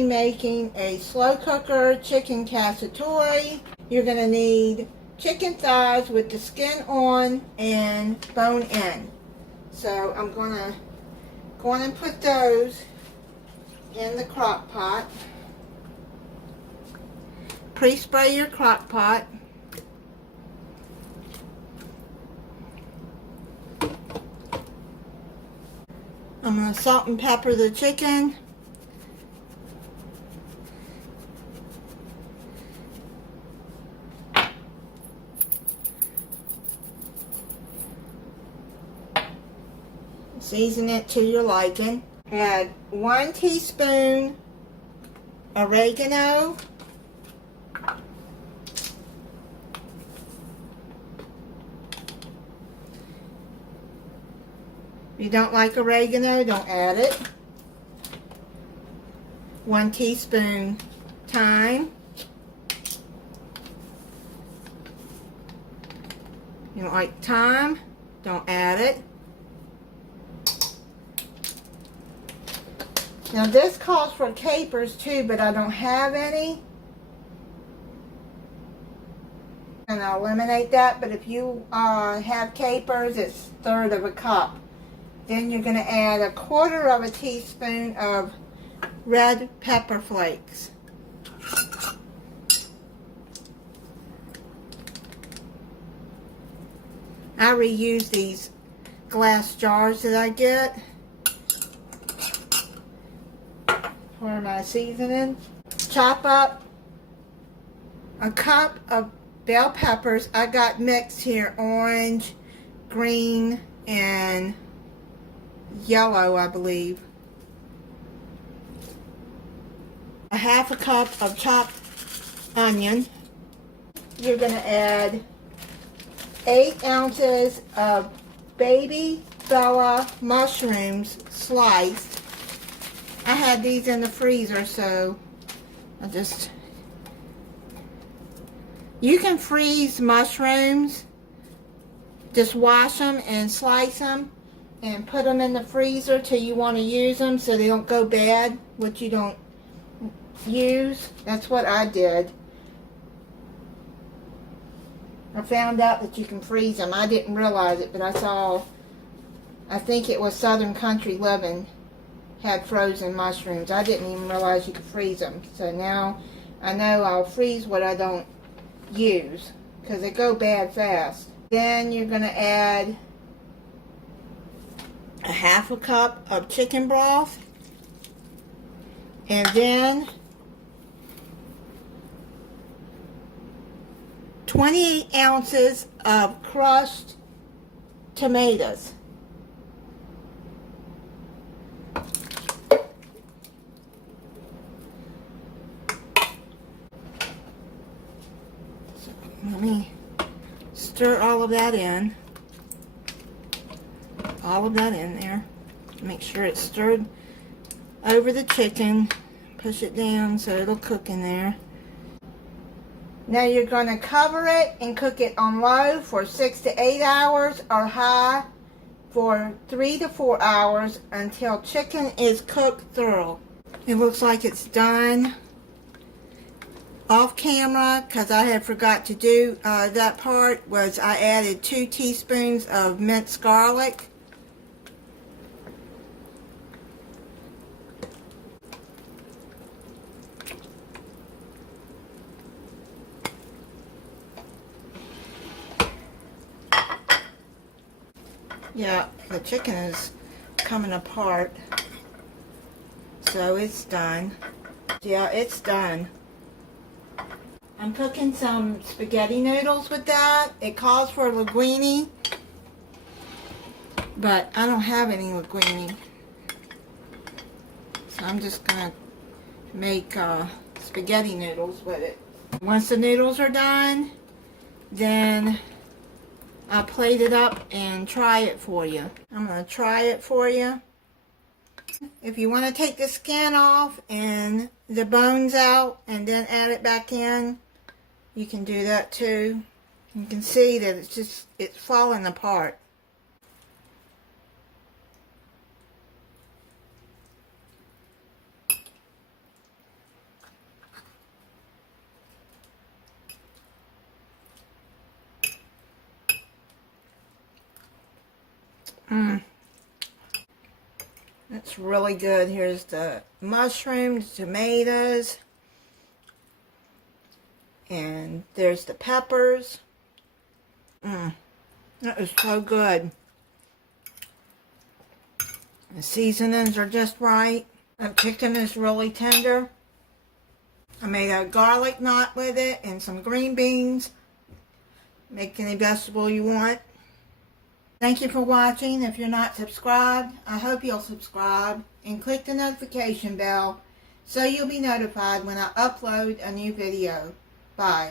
be making a slow cooker chicken cacciatore. You're going to need chicken thighs with the skin on and bone in. So I'm going to go on and put those in the crock pot. Pre-spray your crock pot. I'm going to salt and pepper the chicken. Season it to your liking. Add 1 teaspoon oregano. If you don't like oregano, don't add it. 1 teaspoon thyme. You don't like thyme, don't add it. Now this calls for capers too, but I don't have any. And I'll eliminate that, but if you have capers, it's 1/3 of a cup. Then you're going to add 1/4 of a teaspoon of red pepper flakes. I reuse these glass jars that I get for my seasoning. Chop up a cup of bell peppers. I got mixed here, orange, green, and yellow, I believe. 1/2 cup of chopped onion. You're going to add 8 ounces of baby Bella mushrooms sliced. I had these in the freezer, so you can freeze mushrooms. Just wash them and slice them and put them in the freezer till you want to use them so they don't go bad, what you don't use. That's what I did. I found out that you can freeze them. I didn't realize it, but I think it was Southern Country Living had frozen mushrooms. I didn't even realize you could freeze them. So now I know I'll freeze what I don't use because they go bad fast. Then you're going to add 1/2 cup of chicken broth, and then 28 ounces of crushed tomatoes. So let me stir all of that in. All of that in there. Make sure it's stirred over the chicken. Push it down so it'll cook in there. Now you're going to cover it and cook it on low for 6 to 8 hours or high for 3 to 4 hours until chicken is cooked thorough. It looks like it's done. Off camera, because I had forgot to do that part, was I added 2 teaspoons of minced garlic. Yeah, the chicken is coming apart, so it's done. Yeah, it's done. I'm cooking some spaghetti noodles with that. It calls for linguine, but I don't have any linguine. So I'm just going to make spaghetti noodles with it. Once the noodles are done, then I'll plate it up and try it for you. I'm going to try it for you. If you want to take the skin off and the bones out and then add it back in, you can do that too. You can see that it's falling apart. That's really good. Here's the mushrooms, tomatoes, and there's the peppers. That is so good. The seasonings are just right. The chicken is really tender. I made a garlic knot with it and some green beans. Make any vegetable you want. Thank you for watching. If you're not subscribed, I hope you'll subscribe and click the notification bell so you'll be notified when I upload a new video. Bye.